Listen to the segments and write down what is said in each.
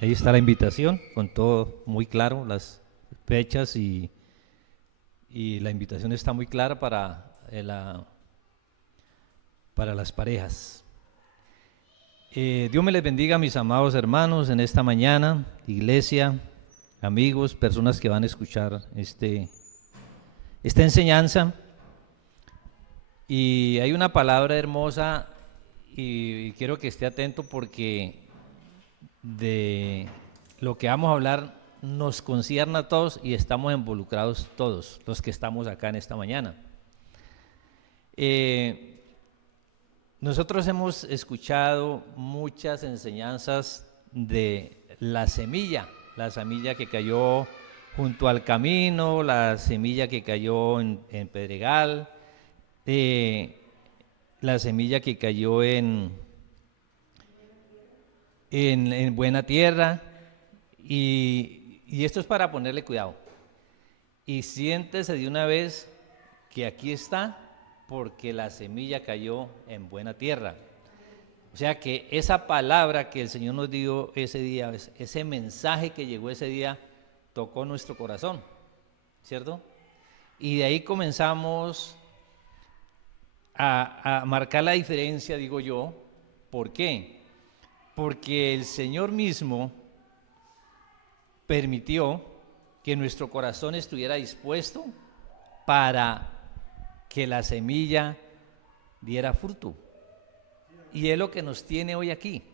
Ahí está la invitación, con todo muy claro, las fechas y la invitación está muy clara para las parejas. Dios me les bendiga, mis amados hermanos, en esta mañana, iglesia, amigos, personas que van a escuchar esta enseñanza. Y hay una palabra hermosa y quiero que esté atento porque de lo que vamos a hablar nos concierne a todos y estamos involucrados todos los que estamos acá en esta mañana. Nosotros hemos escuchado muchas enseñanzas de la semilla que cayó junto al camino, la semilla que cayó en Pedregal, la semilla que cayó en buena tierra, y esto es para ponerle cuidado. Y siéntese de una vez que aquí está porque la semilla cayó en buena tierra. O sea que esa palabra que el Señor nos dio ese día, ese mensaje que llegó ese día, tocó nuestro corazón, ¿cierto? Y de ahí comenzamos a marcar la diferencia, digo yo. ¿Por qué? Porque el Señor mismo permitió que nuestro corazón estuviera dispuesto para que la semilla diera fruto. Y es lo que nos tiene hoy aquí.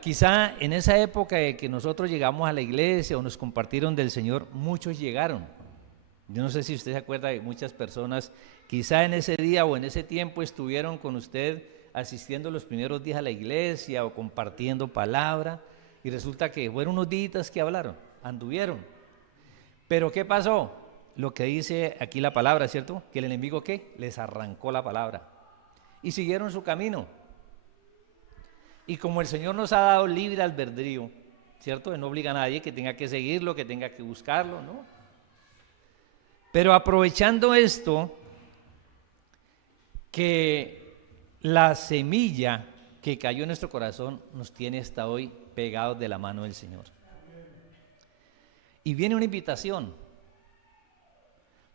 Quizá en esa época de que nosotros llegamos a la iglesia o nos compartieron del Señor, muchos llegaron. Yo no sé si usted se acuerda de muchas personas, quizá en ese día o en ese tiempo estuvieron con usted asistiendo los primeros días a la iglesia o compartiendo palabra, y resulta que fueron unos días que hablaron, anduvieron. Pero ¿qué pasó? Lo que dice aquí la palabra, ¿cierto? Que el enemigo, ¿qué? Les arrancó la palabra y siguieron su camino. Y como el Señor nos ha dado libre albedrío, ¿cierto? No obliga a nadie que tenga que seguirlo, que tenga que buscarlo, ¿no? Pero aprovechando esto, que la semilla que cayó en nuestro corazón nos tiene hasta hoy pegados de la mano del Señor. Y viene una invitación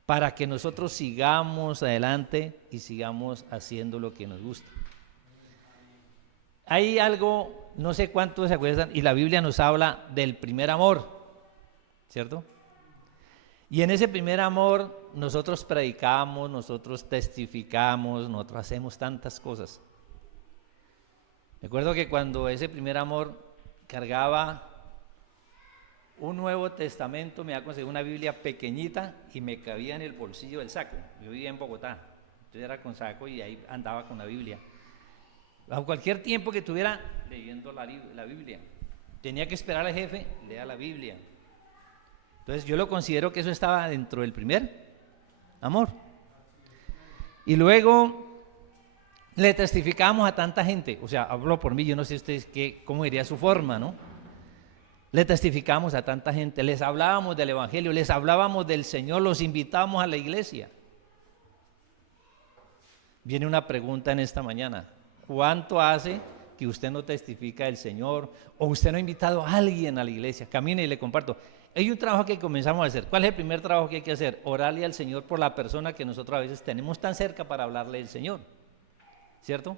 para que nosotros sigamos adelante y sigamos haciendo lo que nos gusta. Hay algo, no sé cuántos se acuerdan, y la Biblia nos habla del primer amor, ¿cierto? Y en ese primer amor nosotros predicamos, nosotros testificamos, nosotros hacemos tantas cosas. Recuerdo que cuando ese primer amor cargaba un Nuevo Testamento, me había conseguido una Biblia pequeñita y me cabía en el bolsillo del saco. Yo vivía en Bogotá, entonces era con saco y ahí andaba con la Biblia. A cualquier tiempo que estuviera leyendo la Biblia, tenía que esperar al jefe, lea la Biblia. Entonces yo lo considero que eso estaba dentro del primer amor. Y luego le testificamos a tanta gente, o sea, hablo por mí, yo no sé ustedes cómo iría su forma, ¿no? Le testificamos a tanta gente, les hablábamos del evangelio, les hablábamos del Señor, los invitábamos a la iglesia. Viene una pregunta en esta mañana: ¿cuánto hace que usted no testifica del Señor o usted no ha invitado a alguien a la iglesia? Camine y le comparto. Hay un trabajo que comenzamos a hacer. ¿Cuál es el primer trabajo que hay que hacer? Orarle al Señor por la persona que nosotros a veces tenemos tan cerca para hablarle del Señor, ¿cierto?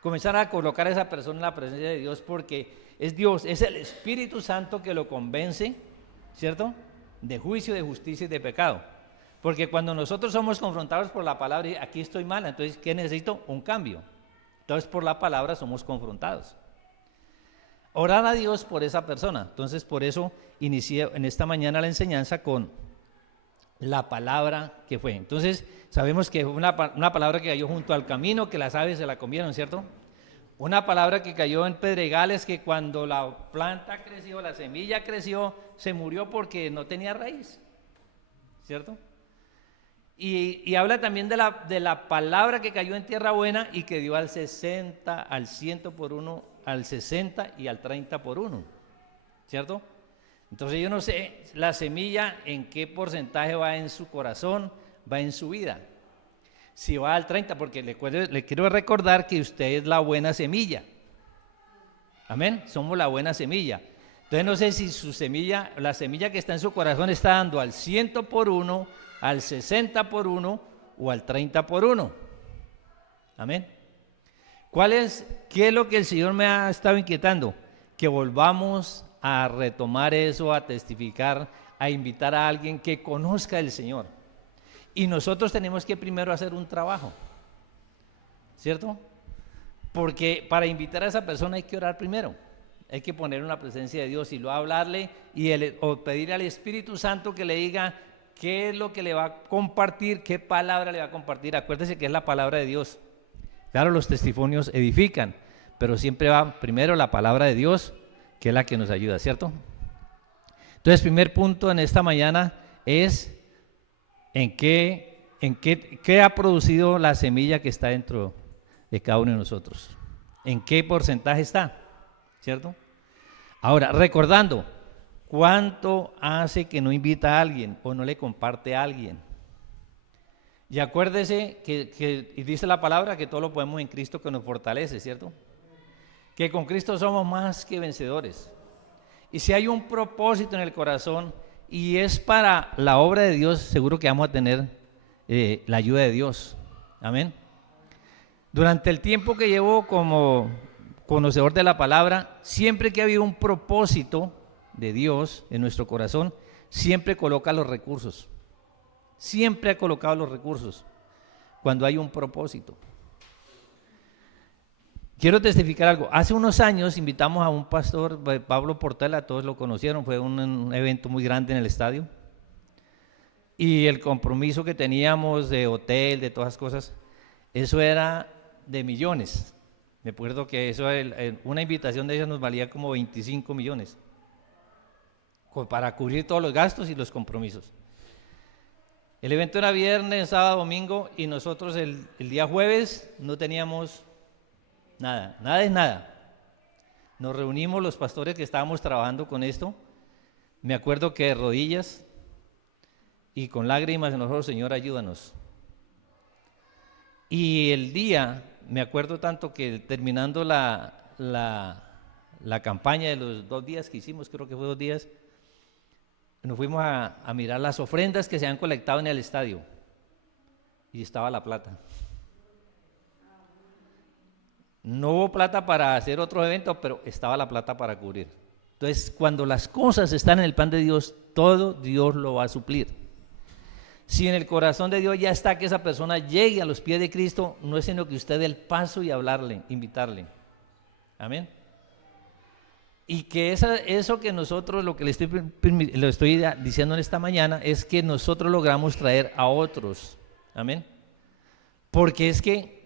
Comenzar a colocar a esa persona en la presencia de Dios, porque es Dios, es el Espíritu Santo que lo convence, ¿cierto? De juicio, de justicia y de pecado. Porque cuando nosotros somos confrontados por la palabra, y aquí estoy mal, entonces ¿qué necesito? Un cambio. Entonces por la palabra somos confrontados. Orar a Dios por esa persona. Entonces por eso inicié en esta mañana la enseñanza con la palabra que fue. Entonces sabemos que fue una palabra que cayó junto al camino, que las aves se la comieron, ¿cierto? Una palabra que cayó en pedregales, que cuando la planta creció, la semilla creció, se murió porque no tenía raíz, ¿cierto? Y habla también de la palabra que cayó en tierra buena y que dio al 60, al 100 por uno, al 60 y al 30 por uno, ¿cierto? Entonces yo no sé la semilla en qué porcentaje va en su corazón, va en su vida. Si va al 30, porque le quiero recordar que usted es la buena semilla. Amén, somos la buena semilla. Entonces no sé si su semilla, la semilla que está en su corazón está dando al 100 por 1, al 60 por 1 o al 30 por 1. Amén. ¿Qué es lo que el Señor me ha estado inquietando? Que volvamos a retomar eso, a testificar, a invitar a alguien que conozca al Señor. Y nosotros tenemos que primero hacer un trabajo, ¿cierto? Porque para invitar a esa persona hay que orar primero. Hay que poner una presencia de Dios y luego hablarle o pedir al Espíritu Santo que le diga qué es lo que le va a compartir, qué palabra le va a compartir. Acuérdese que es la palabra de Dios. Claro, los testimonios edifican, pero siempre va primero la palabra de Dios, que es la que nos ayuda, ¿cierto? Entonces, primer punto en esta mañana es qué ha producido la semilla que está dentro de cada uno de nosotros. ¿En qué porcentaje está? ¿Cierto? Ahora, recordando, ¿cuánto hace que no invita a alguien o no le comparte a alguien? Y acuérdese que dice la palabra que todo lo podemos en Cristo que nos fortalece, ¿cierto? Que con Cristo somos más que vencedores. Y si hay un propósito en el corazón y es para la obra de Dios, seguro que vamos a tener la ayuda de Dios. Amén. Durante el tiempo que llevo como conocedor de la palabra, siempre que ha habido un propósito de Dios en nuestro corazón, siempre coloca los recursos. Siempre ha colocado los recursos cuando hay un propósito. Quiero testificar algo. Hace unos años invitamos a un pastor, Pablo Portela, todos lo conocieron, fue un evento muy grande en el estadio. Y el compromiso que teníamos de hotel, de todas las cosas, eso era de millones. Me acuerdo que eso, una invitación de ellos nos valía como 25 millones para cubrir todos los gastos y los compromisos. El evento era viernes, sábado, domingo y nosotros el día jueves no teníamos nada, nada es nada. Nos reunimos los pastores que estábamos trabajando con esto, me acuerdo que de rodillas y con lágrimas en los ojos, Señor, ayúdanos. Y el día, me acuerdo tanto que terminando la campaña de los 2 días que hicimos, creo que fue 2 días, nos fuimos a mirar las ofrendas que se han colectado en el estadio y estaba la plata. No hubo plata para hacer otro evento, pero estaba la plata para cubrir. Entonces, cuando las cosas están en el plan de Dios, todo Dios lo va a suplir. Si en el corazón de Dios ya está que esa persona llegue a los pies de Cristo, no es sino que usted dé el paso y hablarle, invitarle. Amén. Y que eso que nosotros, lo que le estoy diciendo en esta mañana, es que nosotros logramos traer a otros. Amén. Porque es que,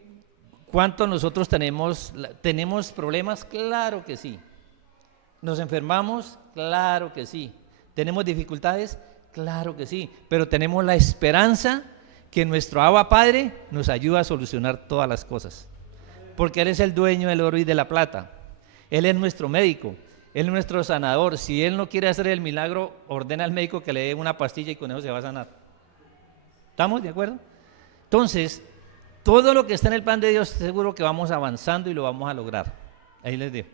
¿cuánto nosotros tenemos problemas? Claro que sí. ¿Nos enfermamos? Claro que sí. ¿Tenemos dificultades? Claro que sí. Pero tenemos la esperanza que nuestro Abba Padre nos ayuda a solucionar todas las cosas. Porque Él es el dueño del oro y de la plata. Él es nuestro médico. Él es nuestro sanador. Si Él no quiere hacer el milagro, ordena al médico que le dé una pastilla y con eso se va a sanar. ¿Estamos de acuerdo? Entonces, todo lo que está en el plan de Dios, seguro que vamos avanzando y lo vamos a lograr. Ahí les digo.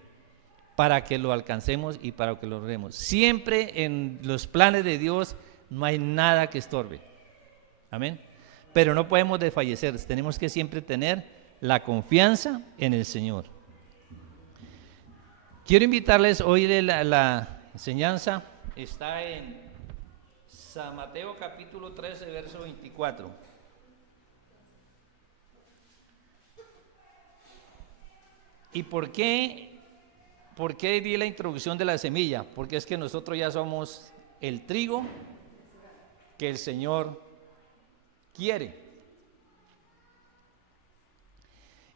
Para que lo alcancemos y para que lo logremos. Siempre en los planes de Dios no hay nada que estorbe. Amén. Pero no podemos desfallecer. Tenemos que siempre tener la confianza en el Señor. Quiero invitarles hoy de la enseñanza, está en San Mateo capítulo 13, verso 24. ¿Y por qué di la introducción de la semilla? Porque es que nosotros ya somos el trigo que el Señor quiere.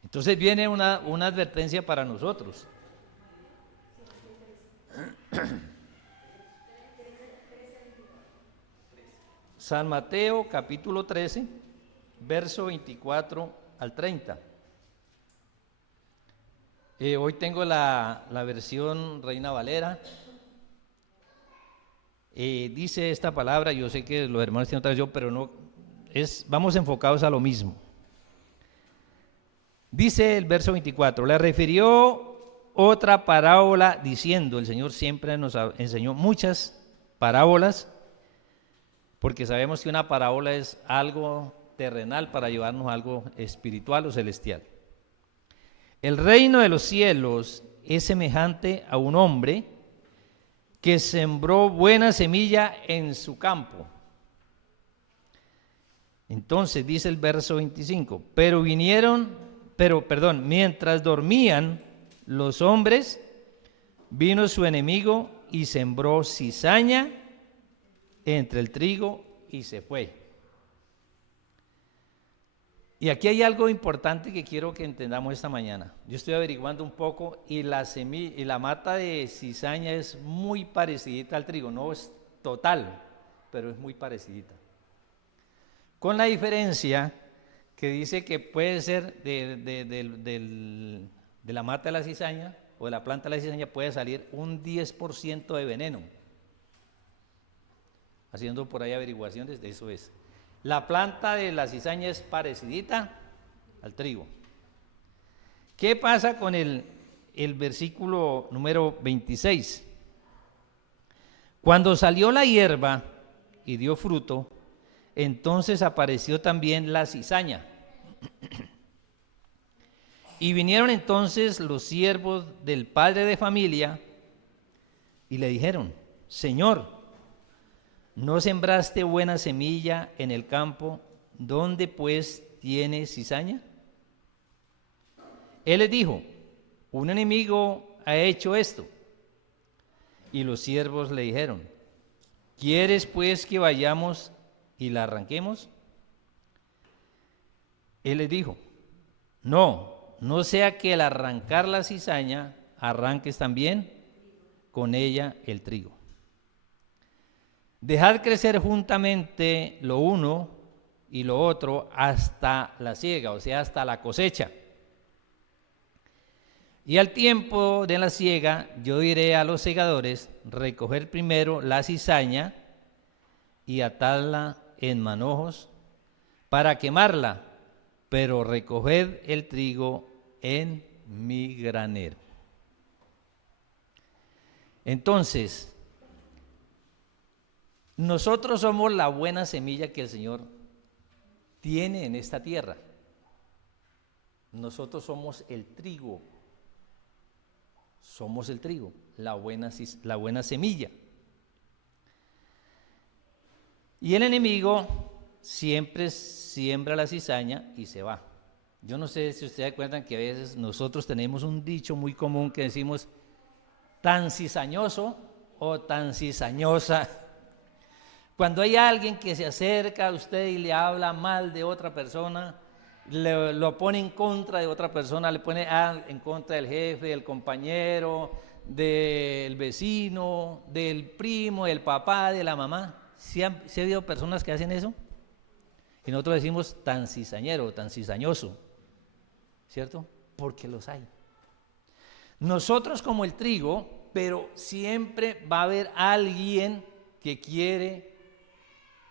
Entonces viene una advertencia para nosotros. San Mateo capítulo 13, verso 24 al 30. Hoy tengo la versión Reina Valera. Dice esta palabra, yo sé que los hermanos tienen otra versión, pero no vamos enfocados a lo mismo. Dice el verso 24, le refirió otra parábola diciendo, el Señor siempre nos enseñó muchas parábolas, porque sabemos que una parábola es algo terrenal para llevarnos a algo espiritual o celestial. El reino de los cielos es semejante a un hombre que sembró buena semilla en su campo. Entonces dice el verso 25, mientras dormían los hombres, vino su enemigo y sembró cizaña entre el trigo y se fue. Y aquí hay algo importante que quiero que entendamos esta mañana. Yo estoy averiguando un poco y la mata de cizaña es muy parecida al trigo, no es total, pero es muy parecida. Con la diferencia que dice que puede ser de la mata de la cizaña o de la planta de la cizaña puede salir un 10% de veneno. Haciendo por ahí averiguaciones, de eso es. La planta de la cizaña es parecidita al trigo. ¿Qué pasa con el versículo número 26? Cuando salió la hierba y dio fruto, entonces apareció también la cizaña. Y vinieron entonces los siervos del padre de familia y le dijeron: Señor, ¿no sembraste buena semilla en el campo? ¿Dónde pues tiene cizaña? Él les dijo: un enemigo ha hecho esto. Y los siervos le dijeron: ¿quieres pues que vayamos y la arranquemos? Él les dijo: no sea que al arrancar la cizaña arranques también con ella el trigo. Dejad crecer juntamente lo uno y lo otro hasta la siega, o sea, hasta la cosecha. Y al tiempo de la siega, yo diré a los segadores: recoger primero la cizaña y atarla en manojos para quemarla, pero recoged el trigo en mi granero. Entonces, nosotros somos la buena semilla que el Señor tiene en esta tierra. Nosotros somos el trigo. Somos el trigo, la buena semilla. Y el enemigo siempre siembra la cizaña y se va. Yo no sé si ustedes acuerdan que a veces nosotros tenemos un dicho muy común que decimos: tan cizañoso o tan cizañosa. Cuando hay alguien que se acerca a usted y le habla mal de otra persona, lo pone en contra de otra persona, le pone en contra del jefe, del compañero, del vecino, del primo, del papá, de la mamá. ¿Sí ha habido personas que hacen eso? Y nosotros decimos tan cizañero, tan cizañoso, ¿cierto? Porque los hay. Nosotros como el trigo, pero siempre va a haber alguien que quiere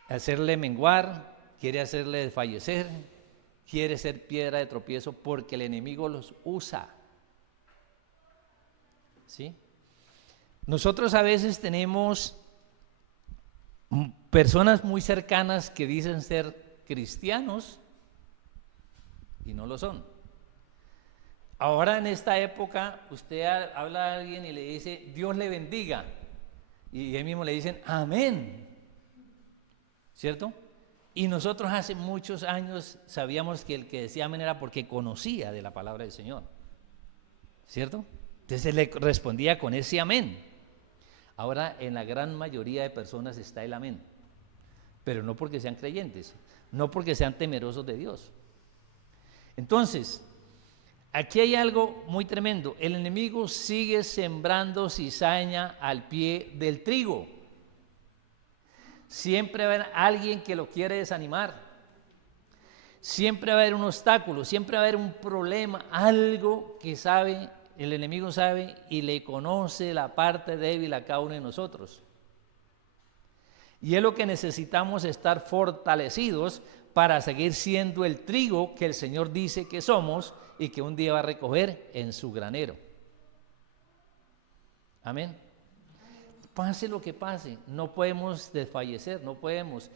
hacerle menguar, quiere hacerle desfallecer, quiere ser piedra de tropiezo, porque el enemigo los usa. ¿Sí? Nosotros a veces tenemos personas muy cercanas que dicen ser cristianos y no lo son. Ahora en esta época usted habla a alguien y le dice: Dios le bendiga, y él mismo le dicen amén, ¿cierto? Y nosotros hace muchos años sabíamos que el que decía amén era porque conocía de la palabra del Señor, ¿cierto? Entonces él le respondía con ese amén. Ahora en la gran mayoría de personas está el amén, pero no porque sean creyentes, no porque sean temerosos de Dios. Entonces, aquí hay algo muy tremendo. El enemigo sigue sembrando cizaña al pie del trigo. Siempre va a haber alguien que lo quiere desanimar. Siempre va a haber un obstáculo, siempre va a haber un problema, algo que sabe, el enemigo sabe y le conoce la parte débil a cada uno de nosotros. Y es lo que necesitamos, estar fortalecidos para seguir siendo el trigo que el Señor dice que somos y que un día va a recoger en su granero. Amén. Pase lo que pase, no podemos desfallecer, no podemos.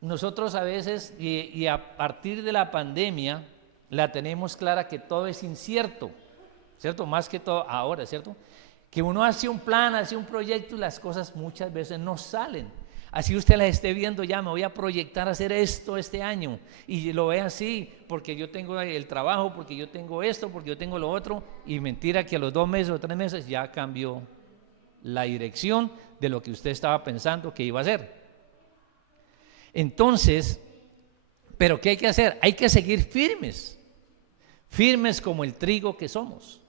Nosotros a veces, y a partir de la pandemia, la tenemos clara que todo es incierto, ¿cierto? Más que todo ahora, ¿cierto? Que uno hace un plan, hace un proyecto y las cosas muchas veces no salen. Así usted las esté viendo, ya me voy a proyectar a hacer esto este año y lo ve así, porque yo tengo el trabajo, porque yo tengo esto, porque yo tengo lo otro, y mentira que a los 2 meses o 3 meses ya cambió la dirección de lo que usted estaba pensando que iba a hacer. Entonces, ¿pero qué hay que hacer? Hay que seguir firmes, firmes como el trigo que somos.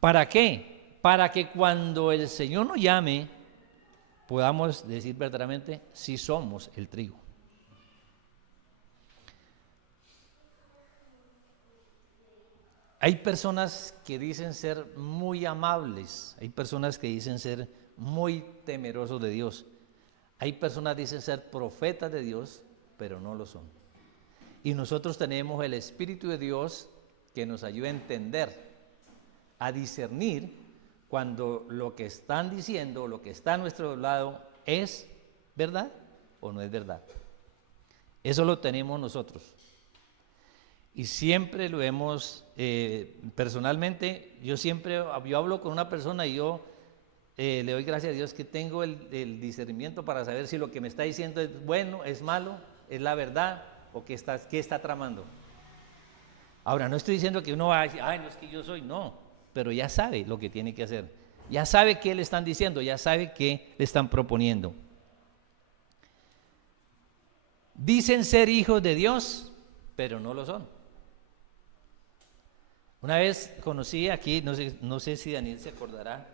¿Para qué? Para que cuando el Señor nos llame, podamos decir verdaderamente si somos el trigo. Hay personas que dicen ser muy amables, hay personas que dicen ser muy temerosos de Dios, hay personas que dicen ser profetas de Dios, pero no lo son. Y nosotros tenemos el Espíritu de Dios que nos ayuda a entender, a discernir cuando lo que están diciendo, lo que está a nuestro lado, es verdad o no es verdad. Eso lo tenemos nosotros. Y siempre lo hemos, personalmente, yo hablo con una persona y yo le doy gracias a Dios que tengo el discernimiento para saber si lo que me está diciendo es bueno, es malo, es la verdad o qué está tramando. Ahora, no estoy diciendo que uno va a decir, ay, no es que yo soy, no, pero ya sabe lo que tiene que hacer, ya sabe qué le están diciendo, ya sabe qué le están proponiendo. Dicen ser hijos de Dios, pero no lo son. Una vez conocí aquí, no sé si Daniel se acordará,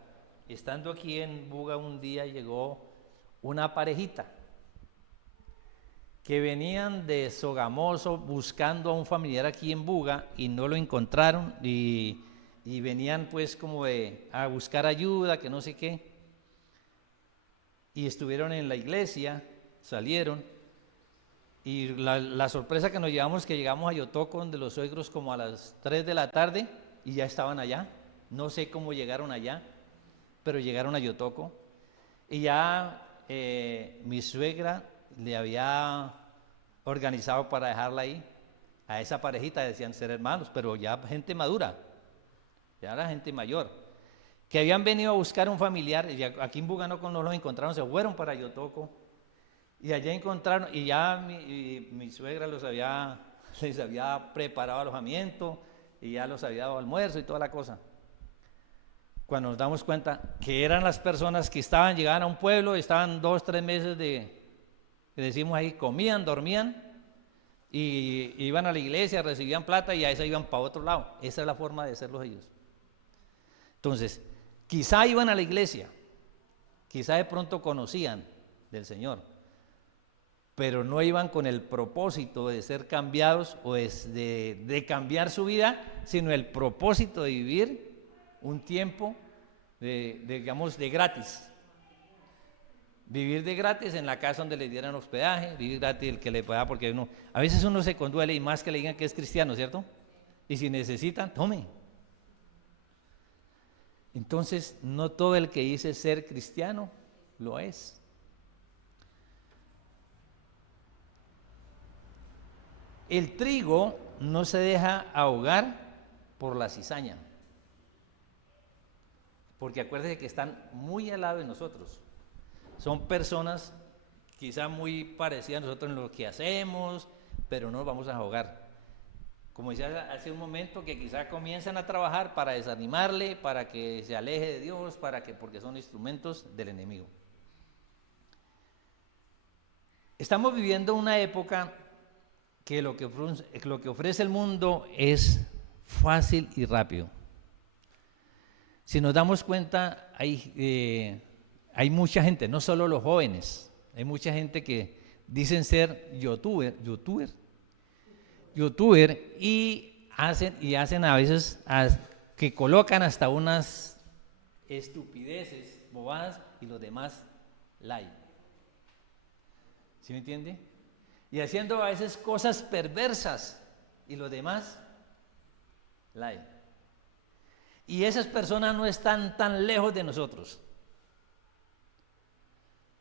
estando aquí en Buga un día llegó una parejita que venían de Sogamoso buscando a un familiar aquí en Buga y no lo encontraron y venían pues como a buscar ayuda, que no sé qué, y estuvieron en la iglesia, salieron. Y la sorpresa que nos llevamos es que llegamos a Yotoco, donde los suegros, como a las 3 de la tarde y ya estaban allá. No sé cómo llegaron allá, pero llegaron a Yotoco. Y ya mi suegra le había organizado para dejarla ahí. A esa parejita decían ser hermanos, pero ya gente madura, ya era gente mayor, que habían venido a buscar un familiar. Y aquí en Bugano no los encontraron, se fueron para Yotoco. Y allá encontraron, y ya mi suegra les había preparado alojamiento, y ya los había dado almuerzo y toda la cosa. Cuando nos damos cuenta que eran las personas que llegaban a un pueblo, estaban 2, 3 meses que decimos ahí, comían, dormían, y iban a la iglesia, recibían plata, y a esa iban para otro lado. Esa es la forma de serlos ellos. Entonces, quizá iban a la iglesia, quizá de pronto conocían del Señor, pero no iban con el propósito de ser cambiados o de cambiar su vida, sino el propósito de vivir un tiempo digamos, de gratis. Vivir de gratis en la casa donde le dieran hospedaje, vivir gratis el que le pueda, porque a veces uno se conduele y más que le digan que es cristiano, ¿cierto? Y si necesitan, tome. Entonces, no todo el que dice ser cristiano lo es. El trigo no se deja ahogar por la cizaña, porque acuérdense que están muy al lado de nosotros. Son personas quizá muy parecidas a nosotros en lo que hacemos, pero no nos vamos a ahogar. Como decía hace un momento, que quizá comienzan a trabajar para desanimarle, para que se aleje de Dios, porque son instrumentos del enemigo. Estamos viviendo una época que lo que ofrece el mundo es fácil y rápido. Si nos damos cuenta, hay mucha gente, no solo los jóvenes, hay mucha gente que dicen ser youtuber y hacen a veces que colocan hasta unas estupideces, bobadas, y los demás like. ¿Sí me entiende? Y haciendo a veces cosas perversas y los demás like. Y esas personas no están tan lejos de nosotros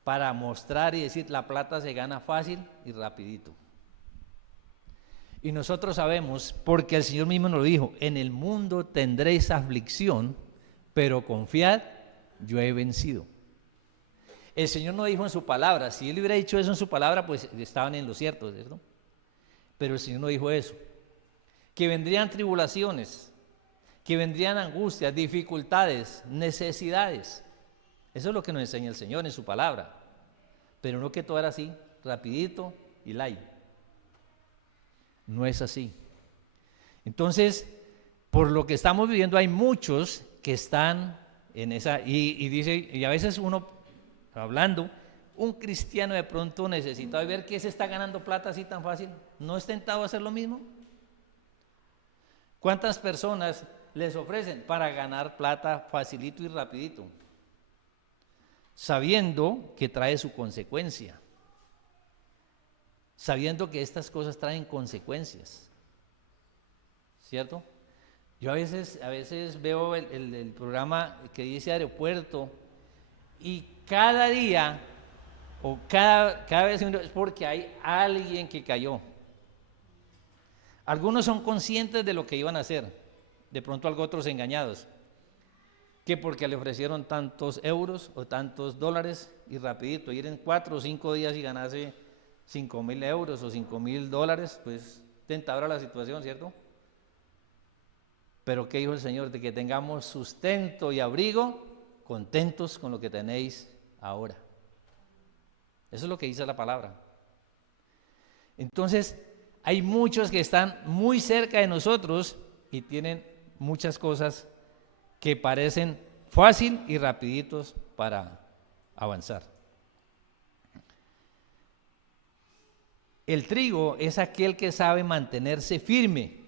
para mostrar y decir la plata se gana fácil y rapidito. Y nosotros sabemos, porque el Señor mismo nos lo dijo, en el mundo tendréis aflicción, pero confiad, yo he vencido. El Señor no dijo en su palabra, si Él hubiera dicho eso en su palabra, pues estaban en lo cierto, ¿cierto? Pero el Señor no dijo eso, que vendrían tribulaciones, que vendrían angustias, dificultades, necesidades. Eso es lo que nos enseña el Señor en su palabra, pero no que todo era así, rapidito y light. No es así. Entonces, por lo que estamos viviendo, hay muchos que están en esa, y dice, y a veces uno, hablando, un cristiano de pronto necesita ver que se está ganando plata así tan fácil. ¿No es tentado a hacer lo mismo? ¿Cuántas personas les ofrecen para ganar plata facilito y rapidito? Sabiendo que trae su consecuencia. Sabiendo que estas cosas traen consecuencias. ¿Cierto? Yo a veces veo el programa que dice aeropuerto y cada día o cada vez es porque hay alguien que cayó. Algunos son conscientes de lo que iban a hacer, de pronto algo otros engañados, que porque le ofrecieron tantos euros o tantos dólares y rapidito, ir en 4 o 5 días y ganarse 5,000 euros o 5,000 dólares, pues tentadora la situación, ¿cierto? Pero ¿qué dijo el Señor? De que tengamos sustento y abrigo, contentos con lo que tenéis ahora. Eso es lo que dice la palabra. Entonces, hay muchos que están muy cerca de nosotros y tienen muchas cosas que parecen fácil y rapiditos para avanzar. El trigo es aquel que sabe mantenerse firme.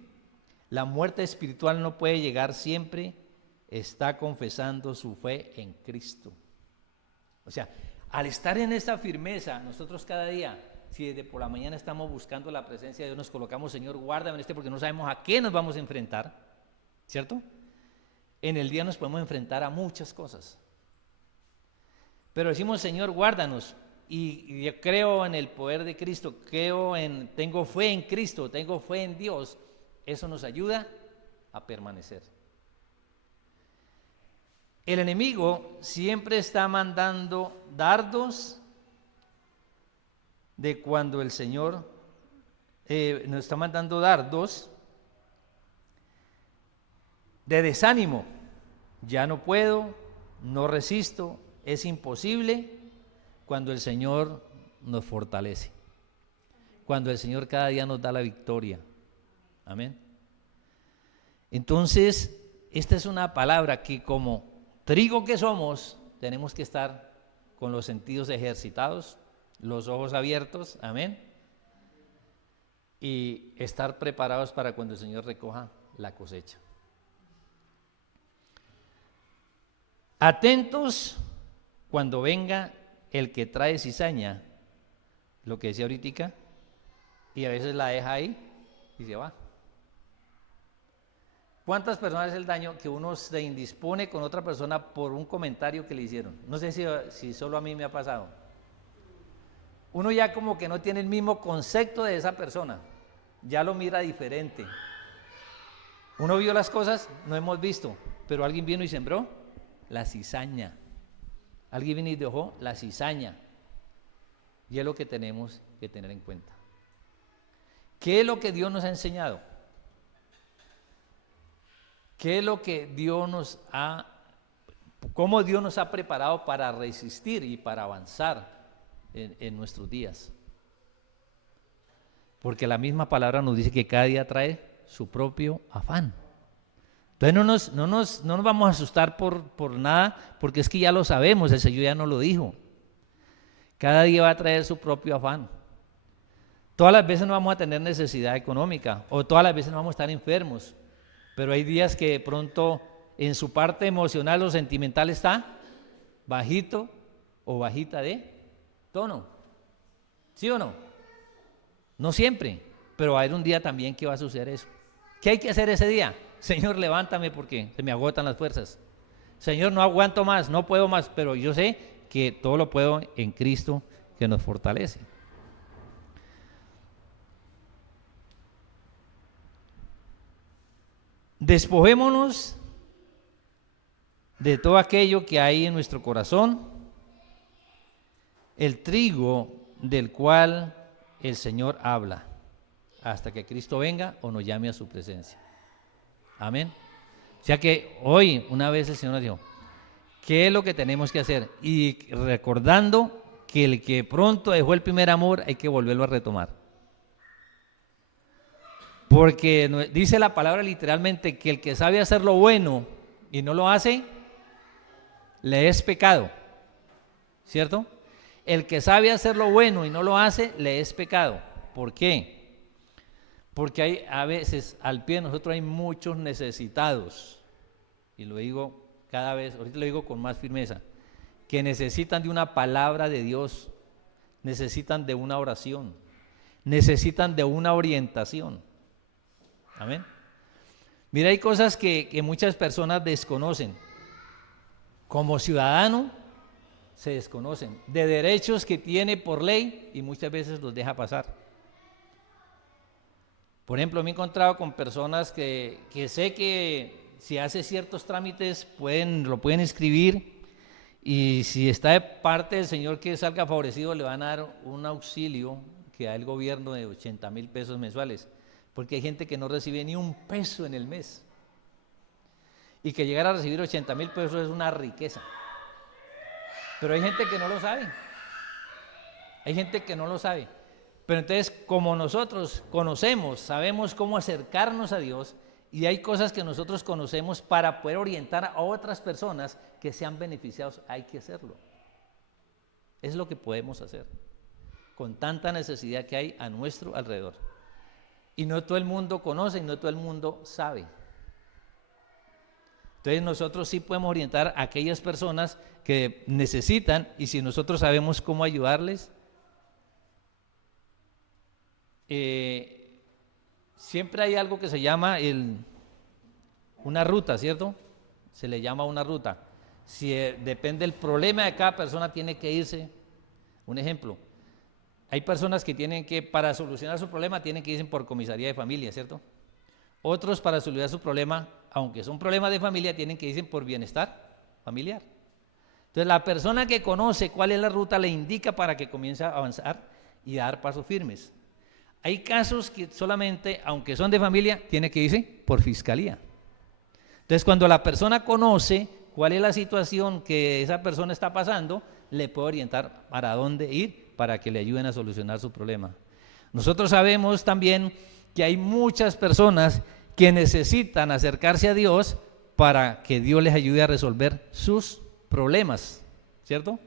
La muerte espiritual no puede llegar siempre, está confesando su fe en Cristo. O sea, al estar en esta firmeza, nosotros cada día, si desde por la mañana estamos buscando la presencia de Dios, nos colocamos, Señor, guárdame en este porque no sabemos a qué nos vamos a enfrentar, ¿cierto? En el día nos podemos enfrentar a muchas cosas. Pero decimos, Señor, guárdanos. Y yo creo en el poder de Cristo, tengo fe en Cristo, tengo fe en Dios. Eso nos ayuda a permanecer. El enemigo siempre está mandando dardos de cuando el Señor nos está mandando dardos de desánimo. Ya no puedo, no resisto, es imposible, cuando el Señor nos fortalece, cuando el Señor cada día nos da la victoria. Amén. Entonces, esta es una palabra que como trigo que somos, tenemos que estar con los sentidos ejercitados, los ojos abiertos, amén, y estar preparados para cuando el Señor recoja la cosecha. Atentos cuando venga el que trae cizaña, lo que decía ahorita, y a veces la deja ahí y se va. ¿Cuántas personas es el daño que uno se indispone con otra persona por un comentario que le hicieron? No sé si solo a mí me ha pasado. Uno ya como que no tiene el mismo concepto de esa persona, ya lo mira diferente. Uno vio las cosas, no hemos visto, pero alguien vino y sembró la cizaña. Alguien vino y dejó la cizaña. Y es lo que tenemos que tener en cuenta. ¿Qué es lo que Dios nos ha enseñado? ¿Qué es lo que cómo Dios nos ha preparado para resistir y para avanzar en nuestros días? Porque la misma palabra nos dice que cada día trae su propio afán. Entonces no nos vamos a asustar por nada, porque es que ya lo sabemos, el Señor ya nos lo dijo. Cada día va a traer su propio afán. Todas las veces no vamos a tener necesidad económica, o todas las veces no vamos a estar enfermos, pero hay días que de pronto en su parte emocional o sentimental está bajito o bajita de tono. ¿Sí o no? No siempre, pero va a haber un día también que va a suceder eso. ¿Qué hay que hacer ese día? Señor, levántame porque se me agotan las fuerzas. Señor, no aguanto más, no puedo más, pero yo sé que todo lo puedo en Cristo que nos fortalece. Despojémonos de todo aquello que hay en nuestro corazón, el trigo del cual el Señor habla, hasta que Cristo venga o nos llame a su presencia. Amén. O sea que hoy, una vez el Señor nos dijo, ¿qué es lo que tenemos que hacer? Y recordando que el que pronto dejó el primer amor, hay que volverlo a retomar. Porque dice la palabra literalmente que el que sabe hacer lo bueno y no lo hace, le es pecado, ¿cierto? El que sabe hacer lo bueno y no lo hace, le es pecado. ¿Por qué? Porque hay a veces al pie de nosotros hay muchos necesitados, y lo digo cada vez, ahorita lo digo con más firmeza, que necesitan de una palabra de Dios, necesitan de una oración, necesitan de una orientación. Amén. Mira, hay cosas que muchas personas desconocen. Como ciudadano se desconocen de derechos que tiene por ley y muchas veces los deja pasar. Por ejemplo, me he encontrado con personas que sé que si hace ciertos trámites lo pueden inscribir, y si está de parte del Señor que salga favorecido, le van a dar un auxilio que da el gobierno de 80,000 pesos mensuales, porque hay gente que no recibe ni un peso en el mes, y que llegar a recibir 80,000 pesos es una riqueza. Pero hay gente que no lo sabe. Hay gente que no lo sabe. Pero entonces, como nosotros conocemos, sabemos cómo acercarnos a Dios, y hay cosas que nosotros conocemos para poder orientar a otras personas que sean beneficiados, hay que hacerlo. Es lo que podemos hacer con tanta necesidad que hay a nuestro alrededor. Y no todo el mundo conoce y no todo el mundo sabe. Entonces nosotros sí podemos orientar a aquellas personas que necesitan, y si nosotros sabemos cómo ayudarles, siempre hay algo que se llama una ruta, ¿cierto? Se le llama una ruta. Si depende del problema de cada persona, tiene que irse. Un ejemplo, hay personas que para solucionar su problema, tienen que irse por comisaría de familia, ¿cierto? Otros, para solucionar su problema, aunque son problemas de familia, tienen que irse por bienestar familiar. Entonces, la persona que conoce cuál es la ruta le indica para que comience a avanzar y a dar pasos firmes. Hay casos que solamente, aunque son de familia, tiene que irse por fiscalía. Entonces, cuando la persona conoce cuál es la situación que esa persona está pasando, le puede orientar para dónde ir para que le ayuden a solucionar su problema. Nosotros sabemos también que hay muchas personas que necesitan acercarse a Dios para que Dios les ayude a resolver sus problemas, ¿cierto?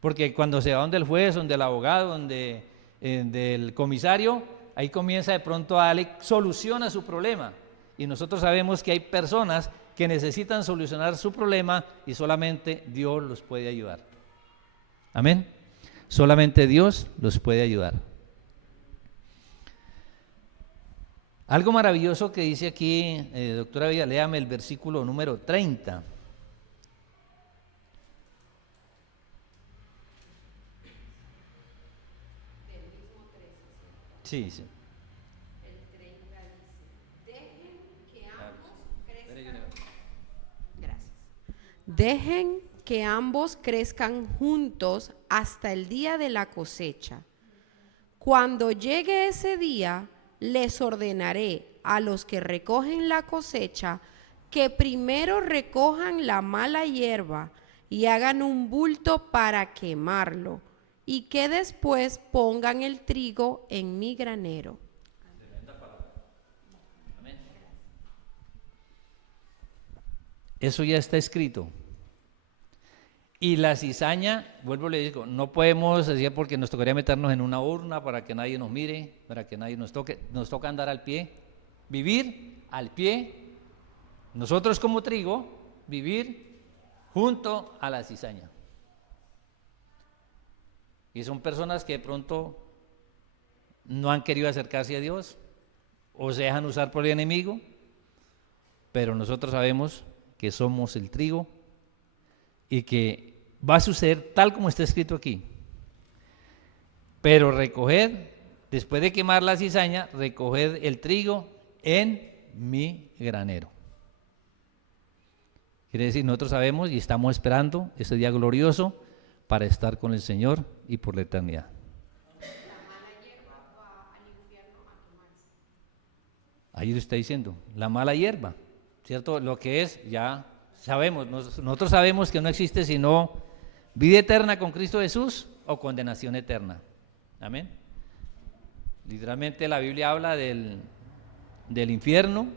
Porque cuando se va donde el juez, donde el abogado, donde del comisario, ahí comienza de pronto a darle solución a su problema. Y nosotros sabemos que hay personas que necesitan solucionar su problema y solamente Dios los puede ayudar. Amén. Solamente Dios los puede ayudar. Algo maravilloso que dice aquí, doctora Villa, léame el versículo número 30. Sí, sí. El 30 dice, dejen que ambos crezcan. Gracias. Dejen que ambos crezcan juntos hasta el día de la cosecha. Cuando llegue ese día, les ordenaré a los que recogen la cosecha que primero recojan la mala hierba y hagan un bulto para quemarlo, y que después pongan el trigo en mi granero. Eso ya está escrito. Y la cizaña, vuelvo le digo, no podemos decir porque nos tocaría meternos en una urna para que nadie nos mire, para que nadie nos toque. Nos toca andar al pie, vivir al pie. Nosotros como trigo, vivir junto a la cizaña. Y son personas que de pronto no han querido acercarse a Dios o se dejan usar por el enemigo pero nosotros sabemos que somos el trigo y que va a suceder tal como está escrito aquí. Pero recoged, después de quemar la cizaña, recoged el trigo en mi granero. Quiere decir, nosotros sabemos y estamos esperando ese día glorioso para estar con el Señor y por la eternidad. Ahí lo está diciendo, la mala hierba, ¿cierto? Lo que es, ya sabemos, nosotros sabemos que no existe sino vida eterna con Cristo Jesús o condenación eterna. Amén. Literalmente la Biblia habla del infierno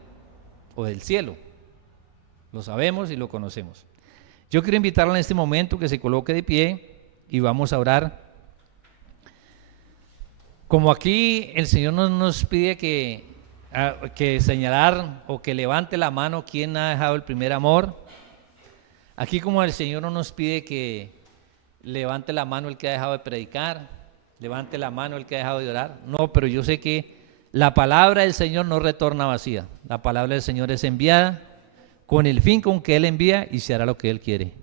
o del cielo. Lo sabemos y lo conocemos. Yo quiero invitarla en este momento que se coloque de pie y vamos a orar. Como aquí el Señor nos pide que señalar o que levante la mano quien ha dejado el primer amor. Aquí como el Señor no nos pide que levante la mano el que ha dejado de predicar, levante la mano el que ha dejado de orar. No, pero yo sé que la palabra del Señor no retorna vacía. La palabra del Señor es enviada con el fin con que Él envía y se hará lo que Él quiere.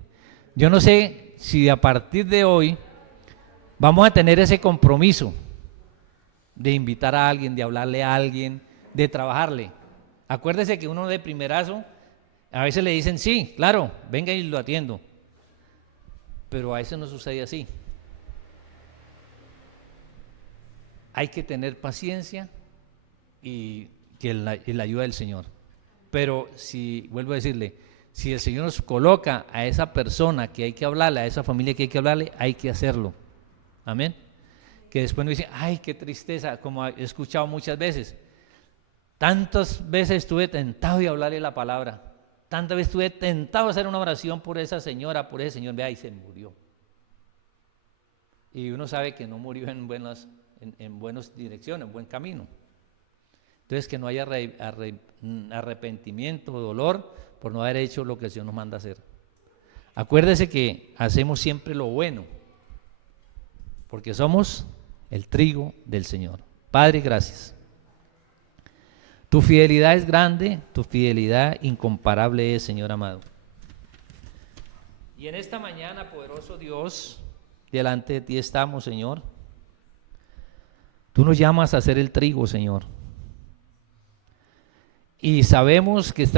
Yo no sé si a partir de hoy vamos a tener ese compromiso de invitar a alguien, de hablarle a alguien, de trabajarle. Acuérdese que uno de primerazo, a veces le dicen sí, claro, venga y lo atiendo, pero a veces no sucede así. Hay que tener paciencia y que la ayuda del Señor. Pero si, vuelvo a decirle, si el Señor nos coloca a esa persona que hay que hablarle, a esa familia que hay que hablarle, hay que hacerlo. Amén. Que después nos dicen, ay, qué tristeza, como he escuchado muchas veces. Tantas veces estuve tentado de hablarle la palabra, tantas veces estuve tentado de hacer una oración por esa señora, por ese señor, vea, y se murió. Y uno sabe que no murió en buenas direcciones, en buen camino. Entonces que no haya arrepentimiento o dolor por no haber hecho lo que el Señor nos manda hacer. Acuérdese que hacemos siempre lo bueno, porque somos el trigo del Señor. Padre, gracias. Tu fidelidad es grande, tu fidelidad incomparable es, Señor amado. Y en esta mañana, poderoso Dios, delante de ti estamos, Señor. Tú nos llamas a ser el trigo, Señor. Y sabemos que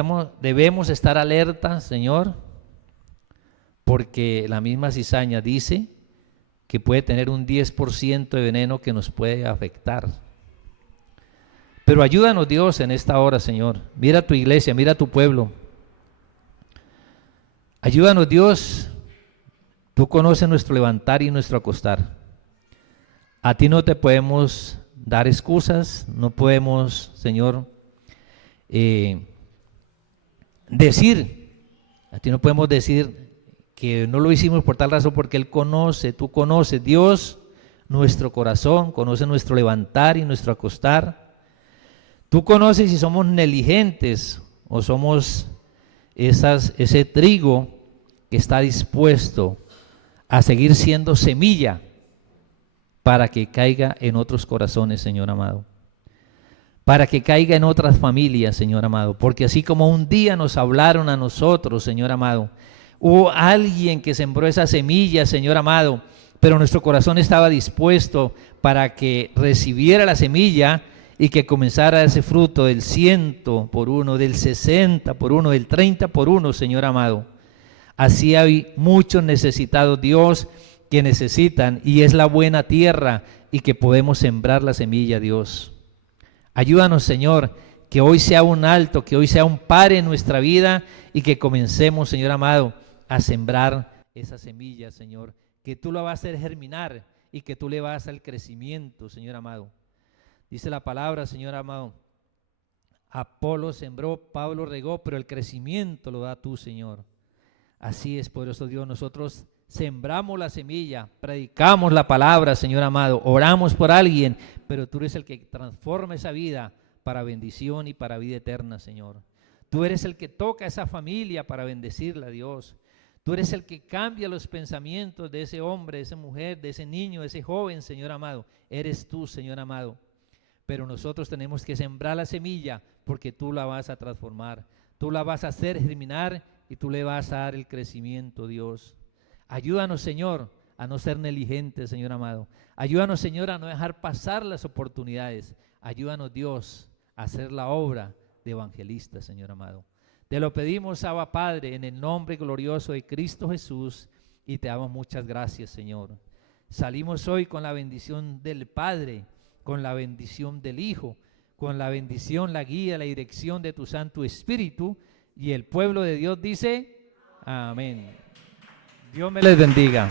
debemos estar alerta, Señor, porque la misma cizaña dice que puede tener un 10% de veneno que nos puede afectar. Pero ayúdanos, Dios, en esta hora, Señor. Mira tu iglesia, mira tu pueblo. Ayúdanos, Dios. Tú conoces nuestro levantar y nuestro acostar. A ti no te podemos dar excusas, no podemos, Señor, a ti no podemos decir que no lo hicimos por tal razón, porque Él conoce, tú conoces, Dios, nuestro corazón, conoce nuestro levantar y nuestro acostar. Tú conoces si somos negligentes o somos ese trigo que está dispuesto a seguir siendo semilla para que caiga en otros corazones, Señor amado. Para que caiga en otras familias, Señor amado. Porque así como un día nos hablaron a nosotros, Señor amado, hubo alguien que sembró esa semilla, Señor amado, pero nuestro corazón estaba dispuesto para que recibiera la semilla y que comenzara ese fruto del 100 por 1, del 60 por 1, del 30 por 1, Señor amado. Así hay muchos necesitados, Dios, que necesitan, y es la buena tierra y que podemos sembrar la semilla, Dios. Ayúdanos, Señor, que hoy sea un alto, que hoy sea un par en nuestra vida y que comencemos, Señor amado, a sembrar esa semilla, Señor, que tú la vas a hacer germinar y que tú le vas a dar el crecimiento, Señor amado. Dice la palabra, Señor amado, Apolo sembró, Pablo regó, pero el crecimiento lo da tú, Señor. Así es, poderoso Dios, nosotros sembramos la semilla, predicamos la palabra, Señor amado, oramos por alguien, pero tú eres el que transforma esa vida para bendición y para vida eterna, Señor. Tú eres el que toca a esa familia para bendecirla, Dios. Tú eres el que cambia los pensamientos de ese hombre, de esa mujer, de ese niño, de ese joven, Señor amado. Eres tú, Señor amado. Pero nosotros tenemos que sembrar la semilla porque tú la vas a transformar. Tú la vas a hacer germinar y tú le vas a dar el crecimiento, Dios. Ayúdanos, Señor, a no ser negligentes, Señor amado. Ayúdanos, Señor, a no dejar pasar las oportunidades. Ayúdanos, Dios, a hacer la obra de evangelista, Señor amado. Te lo pedimos, Abba Padre, en el nombre glorioso de Cristo Jesús, y te damos muchas gracias, Señor. Salimos hoy con la bendición del Padre, con la bendición del Hijo, con la bendición, la guía, la dirección de tu Santo Espíritu, y el pueblo de Dios dice, amén. Dios me les bendiga.